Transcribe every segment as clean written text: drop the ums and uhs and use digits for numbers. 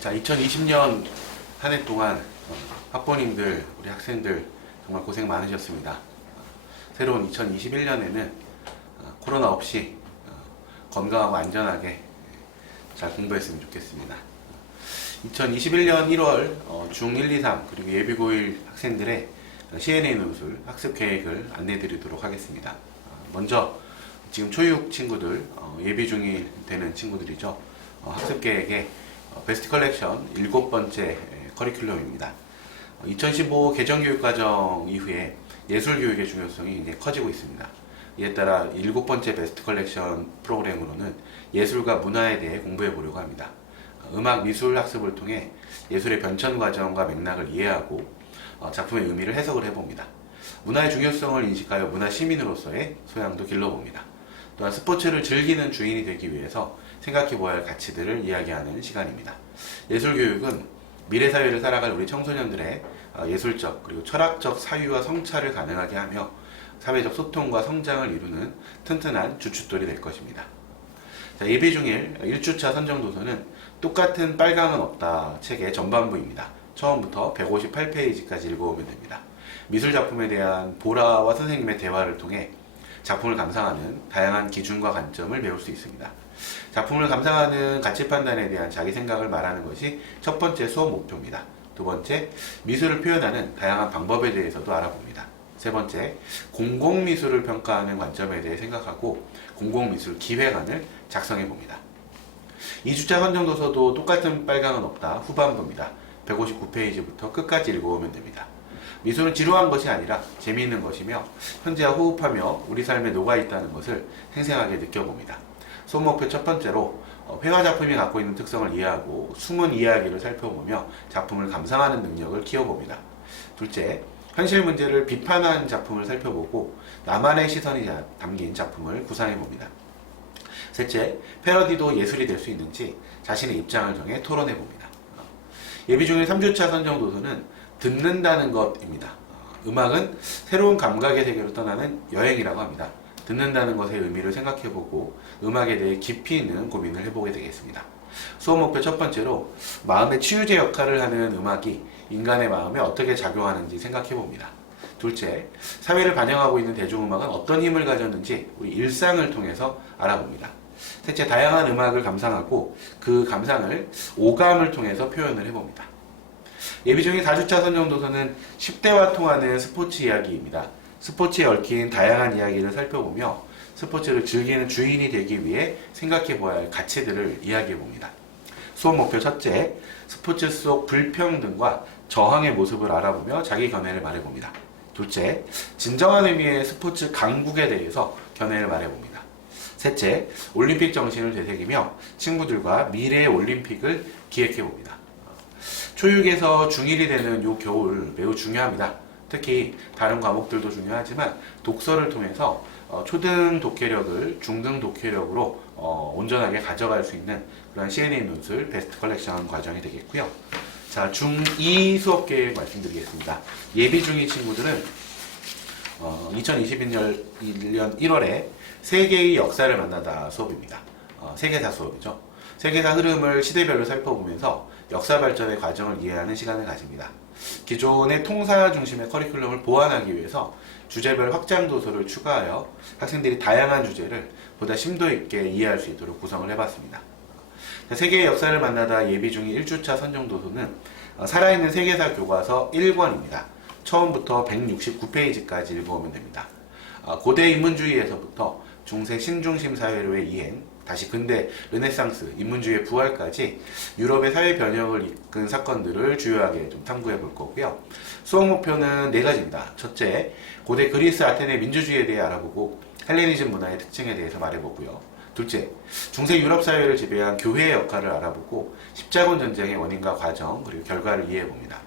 자, 2020년 한 해 동안 학부모님들, 우리 학생들 정말 고생 많으셨습니다. 새로운 2021년에는 코로나 없이 건강하고 안전하게 잘 공부했으면 좋겠습니다. 2021년 1월 중1, 2, 3 그리고 예비고1 학생들의 CNA 논술 학습 계획을 안내 드리도록 하겠습니다. 먼저 지금 초6 친구들, 예비 중1 되는 친구들이죠. 학습 계획에 베스트 컬렉션 7번째 커리큘럼입니다. 2015 개정교육과정 이후에 예술교육의 중요성이 굉장히 커지고 있습니다. 이에 따라 7번째 베스트 컬렉션 프로그램으로는 예술과 문화에 대해 공부해 보려고 합니다. 음악 미술 학습을 통해 예술의 변천 과정과 맥락을 이해하고 작품의 의미를 해석을 해봅니다. 문화의 중요성을 인식하여 문화 시민으로서의 소양도 길러봅니다. 또한 스포츠를 즐기는 주인이 되기 위해서 생각해보아야 할 가치들을 이야기하는 시간입니다. 예술교육은 미래사회를 살아갈 우리 청소년들의 예술적 그리고 철학적 사유와 성찰을 가능하게 하며 사회적 소통과 성장을 이루는 튼튼한 주춧돌이 될 것입니다. 자, 예비 중1 1주차 선정 도서는 똑같은 빨강은 없다 책의 전반부입니다. 처음부터 158페이지까지 읽어오면 됩니다. 미술 작품에 대한 보라와 선생님의 대화를 통해 작품을 감상하는 다양한 기준과 관점을 배울 수 있습니다. 작품을 감상하는 가치 판단에 대한 자기 생각을 말하는 것이 첫 번째 수업 목표입니다. 두 번째, 미술을 표현하는 다양한 방법에 대해서도 알아봅니다. 세 번째, 공공미술을 평가하는 관점에 대해 생각하고 공공미술 기획안을 작성해 봅니다. 2주차 선정도서도 똑같은 빨강은 없다 후반부입니다. 159페이지부터 끝까지 읽어오면 됩니다. 미술은 지루한 것이 아니라 재미있는 것이며 현재와 호흡하며 우리 삶에 녹아있다는 것을 생생하게 느껴봅니다. 수업 목표 첫 번째로 회화 작품이 갖고 있는 특성을 이해하고 숨은 이야기를 살펴보며 작품을 감상하는 능력을 키워봅니다. 둘째, 현실 문제를 비판한 작품을 살펴보고 나만의 시선이 담긴 작품을 구상해봅니다. 셋째, 패러디도 예술이 될 수 있는지 자신의 입장을 정해 토론해봅니다. 예비 중1 3주차 선정 도서는 듣는다는 것입니다. 음악은 새로운 감각의 세계로 떠나는 여행이라고 합니다. 듣는다는 것의 의미를 생각해보고 음악에 대해 깊이 있는 고민을 해보게 되겠습니다. 수업 목표 첫 번째로 마음의 치유제 역할을 하는 음악이 인간의 마음에 어떻게 작용하는지 생각해봅니다. 둘째, 사회를 반영하고 있는 대중음악은 어떤 힘을 가졌는지 우리 일상을 통해서 알아봅니다. 셋째, 다양한 음악을 감상하고 그 감상을 오감을 통해서 표현을 해봅니다. 예비 중1 4주차 선정 도서는 10대와 통하는 스포츠 이야기입니다. 스포츠에 얽힌 다양한 이야기를 살펴보며 스포츠를 즐기는 주인이 되기 위해 생각해 보아야 할 가치들을 이야기해 봅니다. 수업 목표 첫째, 스포츠 속 불평등과 저항의 모습을 알아보며 자기 견해를 말해봅니다. 둘째, 진정한 의미의 스포츠 강국에 대해서 견해를 말해봅니다. 셋째, 올림픽 정신을 되새기며 친구들과 미래의 올림픽을 기획해봅니다. 초6에서 중1이 되는 요 겨울 매우 중요합니다. 특히 다른 과목들도 중요하지만 독서를 통해서 초등 독해력을 중등 독해력으로 온전하게 가져갈 수 있는 그런 CNA 논술 베스트 컬렉션 과정이 되겠고요. 자, 중2 수업 계획 말씀드리겠습니다. 예비 중2 친구들은 2021년 1월에 세계의 역사를 만나다 수업입니다. 세계사 수업이죠. 세계사 흐름을 시대별로 살펴보면서 역사 발전의 과정을 이해하는 시간을 가집니다. 기존의 통사 중심의 커리큘럼을 보완하기 위해서 주제별 확장 도서를 추가하여 학생들이 다양한 주제를 보다 심도 있게 이해할 수 있도록 구성을 해봤습니다. 세계의 역사를 만나다 예비 중2 1주차 선정 도서는 살아있는 세계사 교과서 1권입니다. 처음부터 169페이지까지 읽어오면 됩니다. 고대 인문주의에서부터 중세 신중심 사회로의 이행, 다시 근대 르네상스, 인문주의의 부활까지 유럽의 사회 변형을 이끈 사건들을 주요하게 좀 탐구해 볼 거고요. 수업 목표는 4가지입니다. 첫째, 고대 그리스 아테네 민주주의에 대해 알아보고 헬레니즘 문화의 특징에 대해서 말해보고요. 둘째, 중세 유럽 사회를 지배한 교회의 역할을 알아보고 십자군 전쟁의 원인과 과정 그리고 결과를 이해해 봅니다.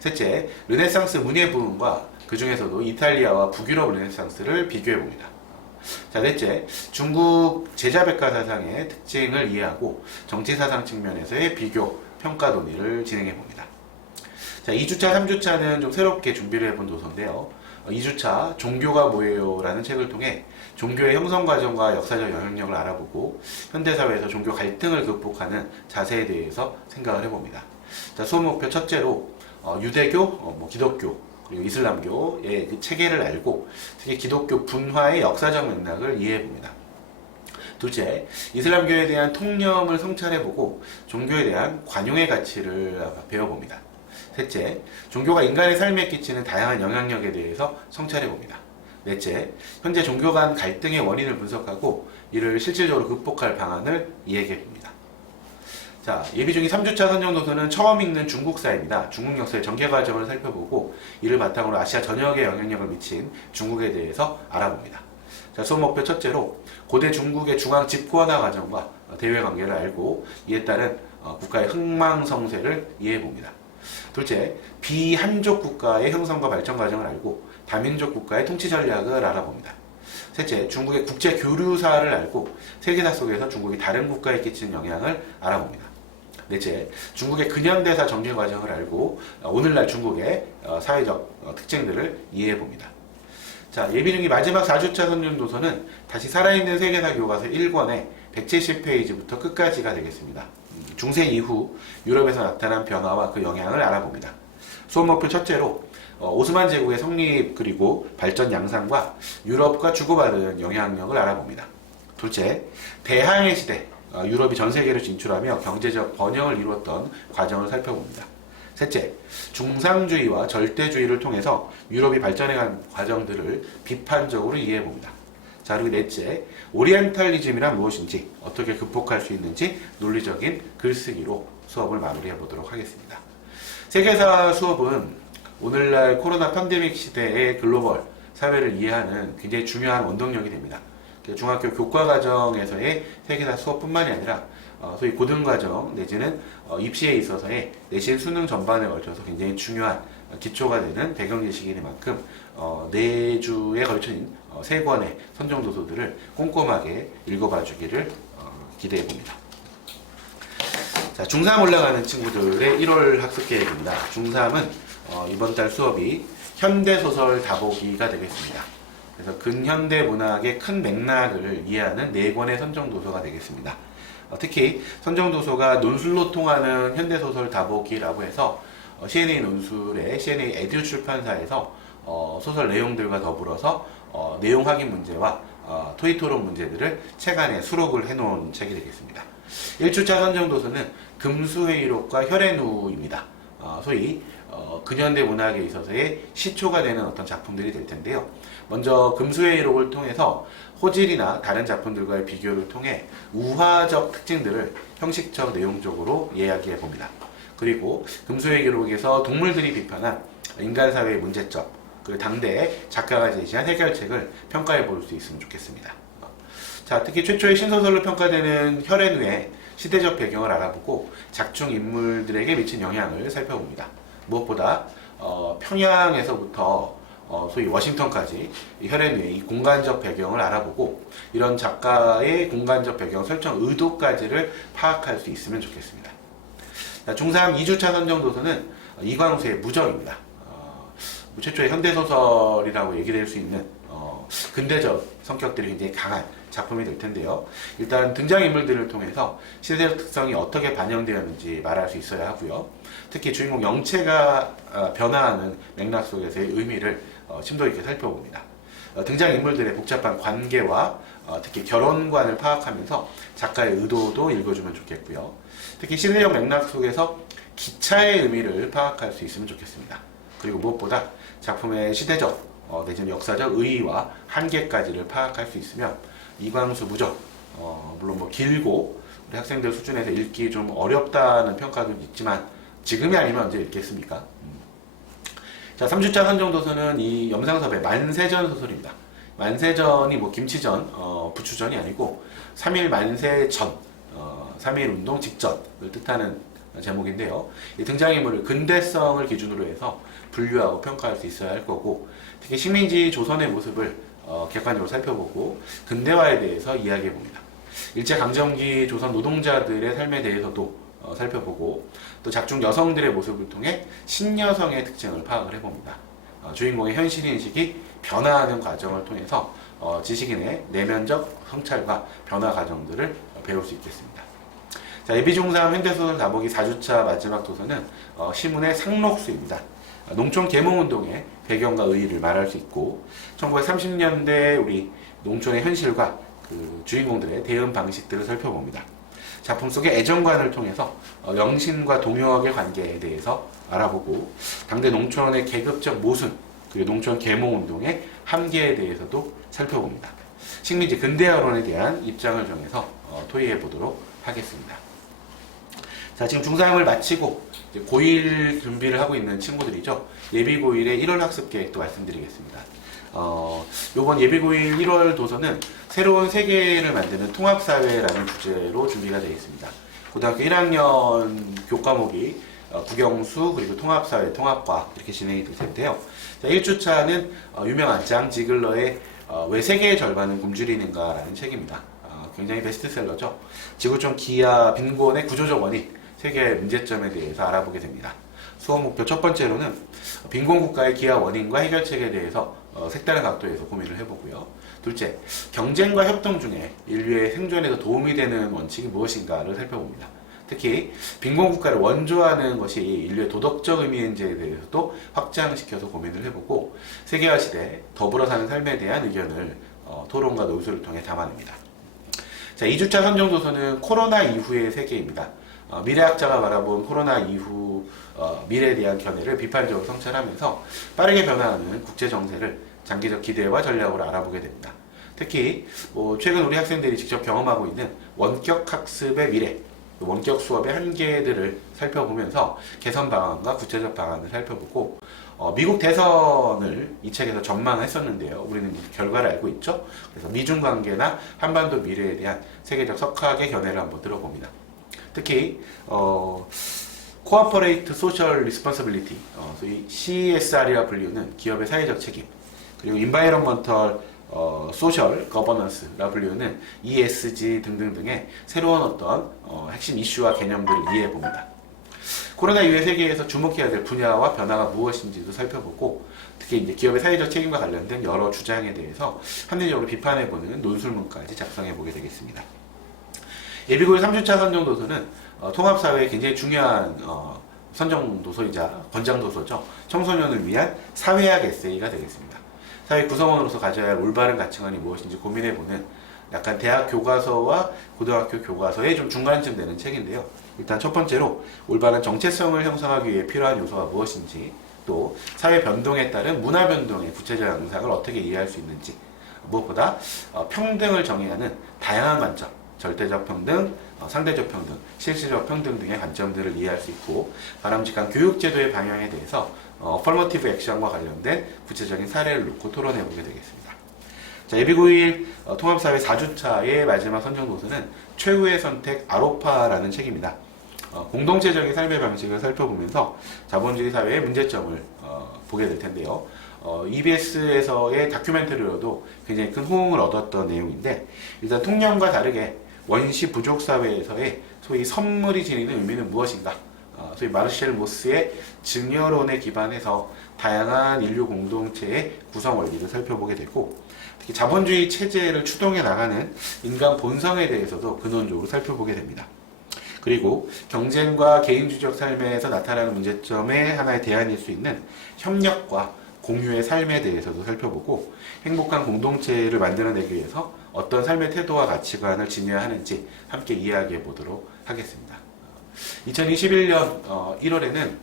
셋째, 르네상스 문예 부흥과 그 중에서도 이탈리아와 북유럽 르네상스를 비교해 봅니다. 자, 넷째, 중국 제자백과 사상의 특징을 이해하고 정치사상 측면에서의 비교, 평가 논의를 진행해 봅니다. 자, 2주차, 3주차는 좀 새롭게 준비를 해본 도서인데요. 2주차 종교가 뭐예요라는 책을 통해 종교의 형성 과정과 역사적 영향력을 알아보고 현대사회에서 종교 갈등을 극복하는 자세에 대해서 생각을 해봅니다. 자, 수업 목표 첫째로 유대교, 기독교, 그리고 이슬람교의 그 체계를 알고 특히 기독교 분화의 역사적 맥락을 이해해봅니다. 둘째, 이슬람교에 대한 통념을 성찰해보고 종교에 대한 관용의 가치를 배워봅니다. 셋째, 종교가 인간의 삶에 끼치는 다양한 영향력에 대해서 성찰해봅니다. 넷째, 현재 종교 간 갈등의 원인을 분석하고 이를 실질적으로 극복할 방안을 이야기해봅니다. 자, 예비중위 3주차 선정도서는 처음 읽는 중국사입니다. 중국 역사의 전개 과정을 살펴보고 이를 바탕으로 아시아 전역에 영향력을 미친 중국에 대해서 알아봅니다. 자, 수업 목표 첫째로 고대 중국의 중앙 집권화 과정과 대외 관계를 알고 이에 따른 국가의 흥망성쇠를 이해해봅니다. 둘째, 비한족 국가의 형성과 발전 과정을 알고 다민족 국가의 통치 전략을 알아봅니다. 셋째, 중국의 국제 교류사를 알고 세계사 속에서 중국이 다른 국가에 끼치는 영향을 알아봅니다. 넷째, 중국의 근현대사 정진 과정을 알고 오늘날 중국의 사회적 특징들을 이해해봅니다. 자, 예비중위 마지막 4주차 선정도서는 다시 살아있는 세계사 교과서 1권의 170페이지부터 끝까지가 되겠습니다. 중세 이후 유럽에서 나타난 변화와 그 영향을 알아봅니다. 수업 목표 첫째로 오스만 제국의 성립 그리고 발전 양상과 유럽과 주고받은 영향력을 알아봅니다. 둘째, 대항해 시대, 유럽이 전 세계로 진출하며 경제적 번영을 이루었던 과정을 살펴봅니다. 셋째, 중상주의와 절대주의를 통해서 유럽이 발전해간 과정들을 비판적으로 이해해봅니다. 자, 그리고 넷째, 오리엔탈리즘이란 무엇인지, 어떻게 극복할 수 있는지 논리적인 글쓰기로 수업을 마무리해 보도록 하겠습니다. 세계사 수업은 오늘날 코로나 팬데믹 시대의 글로벌 사회를 이해하는 굉장히 중요한 원동력이 됩니다. 중학교 교과과정에서의 세계사 수업뿐만이 아니라 소위 고등과정 내지는 입시에 있어서의 내신 수능 전반에 걸쳐서 굉장히 중요한 기초가 되는 배경지식이니만큼 4주에 걸친 3권의 선정도서들을 꼼꼼하게 읽어봐 주기를 기대해 봅니다. 자, 중3 올라가는 친구들의 1월 학습 계획입니다. 중3은 이번 달 수업이 현대소설 다보기가 되겠습니다. 그래서 근현대 문학의 큰 맥락을 이해하는 4권의 선정도서가 되겠습니다. 특히 선정도서가 논술로 통하는 현대소설 다보기라고 해서 CNA 논술의 CNA 에듀 출판사에서 소설 내용들과 더불어서 내용 확인 문제와 토익 토론 문제들을 책 안에 수록을 해놓은 책이 되겠습니다. 1주차 선정도서는 금수회의록과 혈앤우입니다. 소위 근현대 문학에 있어서의 시초가 되는 어떤 작품들이 될 텐데요. 먼저 금수회의록을 통해서 호질이나 다른 작품들과의 비교를 통해 우화적 특징들을 형식적, 내용적으로 이야기해 봅니다. 그리고 금수회의록에서 동물들이 비판한 인간사회의 문제점, 그리고 당대 작가가 제시한 해결책을 평가해 볼 수 있으면 좋겠습니다. 자, 특히 최초의 신소설로 평가되는 혈앤우의 시대적 배경을 알아보고 작중 인물들에게 미친 영향을 살펴봅니다. 무엇보다 평양에서부터 소위 워싱턴까지 혈앤우의 이 공간적 배경을 알아보고 이런 작가의 공간적 배경 설정 의도까지를 파악할 수 있으면 좋겠습니다. 자, 중3 2주차 선정도서는 이광수의 무정입니다. 최초의 현대소설이라고 얘기될 수 있는 근대적 성격들이 굉장히 강한 작품이 될 텐데요. 일단 등장인물들을 통해서 시대적 특성이 어떻게 반영되었는지 말할 수 있어야 하고요. 특히 주인공 영채가 변화하는 맥락 속에서의 의미를 심도 있게 살펴봅니다. 등장인물들의 복잡한 관계와 특히 결혼관을 파악하면서 작가의 의도도 읽어주면 좋겠고요. 특히 시대적 맥락 속에서 기차의 의미를 파악할 수 있으면 좋겠습니다. 그리고 무엇보다 작품의 시대적 내지는 역사적 의의와 한계까지를 파악할 수 있으면 이광수 무정, 물론 뭐 길고 우리 학생들 수준에서 읽기 좀 어렵다는 평가도 있지만 지금이 아니면 언제 읽겠습니까? 자, 3주차 선정도서는 이 염상섭의 만세전 소설입니다. 만세전이 뭐 김치전, 부추전이 아니고 3.1 만세전, 3.1 운동 직전을 뜻하는 제목인데요. 이 등장인물을 근대성을 기준으로 해서 분류하고 평가할 수 있어야 할 거고, 특히 식민지 조선의 모습을 객관적으로 살펴보고 근대화에 대해서 이야기해 봅니다. 일제강점기 조선 노동자들의 삶에 대해서도 살펴보고 또 작중 여성들의 모습을 통해 신여성의 특징을 파악을 해봅니다. 주인공의 현실인식이 변화하는 과정을 통해서 지식인의 내면적 성찰과 변화 과정들을 배울 수 있겠습니다. 자, 예비중3 현대소설 다보기 4주차 마지막 도서는 시문의 상록수입니다. 농촌 계몽운동의 배경과 의의를 말할 수 있고 1930년대 우리 농촌의 현실과 그 주인공들의 대응 방식들을 살펴봅니다. 작품 속의 애정관을 통해서 영신과 동요학의 관계에 대해서 알아보고 당대 농촌의 계급적 모순 그리고 농촌 계몽운동의 한계에 대해서도 살펴봅니다. 식민지 근대화론에 대한 입장을 정해서 토의해 보도록 하겠습니다. 자, 지금 중3을 마치고 고1 준비를 하고 있는 친구들이죠. 예비고1의 1월 학습 계획도 말씀드리겠습니다. 요번 예비고1 1월 도서는 새로운 세계를 만드는 통합사회라는 주제로 준비가 되어 있습니다. 고등학교 1학년 교과목이 국영수 그리고 통합사회, 통합과 이렇게 진행이 될 텐데요. 자, 1주차는 유명한 장 지글러의 왜 세계의 절반은 굶주리는가 라는 책입니다. 굉장히 베스트셀러죠. 지구촌 기아 빈곤의 구조적 원인, 세계의 문제점에 대해서 알아보게 됩니다. 수업 목표 첫 번째로는 빈곤 국가의 기아 원인과 해결책에 대해서 색다른 각도에서 고민을 해보고요. 둘째, 경쟁과 협동 중에 인류의 생존에도 도움이 되는 원칙이 무엇인가를 살펴봅니다. 특히 빈곤 국가를 원조하는 것이 인류의 도덕적 의미인지에 대해서도 확장시켜서 고민을 해보고 세계화 시대 더불어 사는 삶에 대한 의견을 토론과 논술을 통해 담아냅니다. 자, 2주차 선정도서는 코로나 이후의 세계입니다. 미래학자가 바라본 코로나 이후 미래에 대한 견해를 비판적으로 성찰하면서 빠르게 변화하는 국제정세를 장기적 기대와 전략으로 알아보게 됩니다. 특히 최근 우리 학생들이 직접 경험하고 있는 원격 학습의 미래, 원격 수업의 한계들을 살펴보면서 개선 방안과 구체적 방안을 살펴보고 미국 대선을 이 책에서 전망했었는데요. 우리는 결과를 알고 있죠. 그래서 미중 관계나 한반도 미래에 대한 세계적 석학의 견해를 한번 들어봅니다. 특히 Corporate Social Responsibility, 소위 CSR이라 불리우는 기업의 사회적 책임, 그리고 Environmental Social Governance라 불리우는 ESG 등등등의 새로운 어떤 핵심 이슈와 개념들을 이해해 봅니다. 코로나 이후의 세계에서 주목해야 될 분야와 변화가 무엇인지도 살펴보고 특히 이제 기업의 사회적 책임과 관련된 여러 주장에 대해서 합리적으로 비판해보는 논술문까지 작성해보게 되겠습니다. 예비고일 3주차 선정도서는 통합사회의 굉장히 중요한 선정도서이자 권장도서죠. 청소년을 위한 사회학 에세이가 되겠습니다. 사회 구성원으로서 가져야 할 올바른 가치관이 무엇인지 고민해보는 약간 대학 교과서와 고등학교 교과서의 좀 중간쯤 되는 책인데요. 일단 첫 번째로 올바른 정체성을 형성하기 위해 필요한 요소가 무엇인지, 또 사회 변동에 따른 문화 변동의 구체적 양상을 어떻게 이해할 수 있는지, 무엇보다 평등을 정의하는 다양한 관점, 절대적 평등, 상대적 평등, 실질적 평등 등의 관점들을 이해할 수 있고 바람직한 교육제도의 방향에 대해서 어퍼머티브 액션과 관련된 구체적인 사례를 놓고 토론해보게 되겠습니다. 자, 예비고일 통합사회 4주차의 마지막 선정도서는 최후의 선택 아로파라는 책입니다. 공동체적인 삶의 방식을 살펴보면서 자본주의 사회의 문제점을 보게 될 텐데요. EBS에서의 다큐멘터리로도 굉장히 큰 호응을 얻었던 내용인데 일단 통념과 다르게 원시 부족 사회에서의 소위 선물이 지니는 의미는 무엇인가? 소위 마르셀 모스의 증여론에 기반해서 다양한 인류 공동체의 구성 원리를 살펴보게 되고 특히 자본주의 체제를 추동해 나가는 인간 본성에 대해서도 근원적으로 살펴보게 됩니다. 그리고 경쟁과 개인주의적 삶에서 나타나는 문제점의 하나의 대안일 수 있는 협력과 공유의 삶에 대해서도 살펴보고 행복한 공동체를 만들어내기 위해서 어떤 삶의 태도와 가치관을 지녀야 하는지 함께 이야기해 보도록 하겠습니다. 2021년 1월에는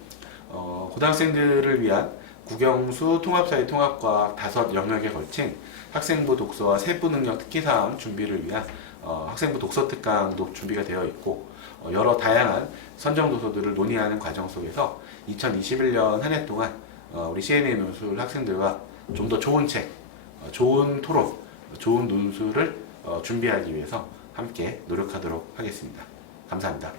고등학생들을 위한 국영수 통합사회 통합과학 5 영역에 걸친 학생부 독서와 세부 능력 특기사항 준비를 위한 학생부 독서 특강도 준비가 되어 있고 여러 다양한 선정도서들을 논의하는 과정 속에서 2021년 한 해 동안 우리 CNA 논술 학생들과 좀 더 좋은 책, 좋은 토론, 좋은 논술을 준비하기 위해서 함께 노력하도록 하겠습니다. 감사합니다.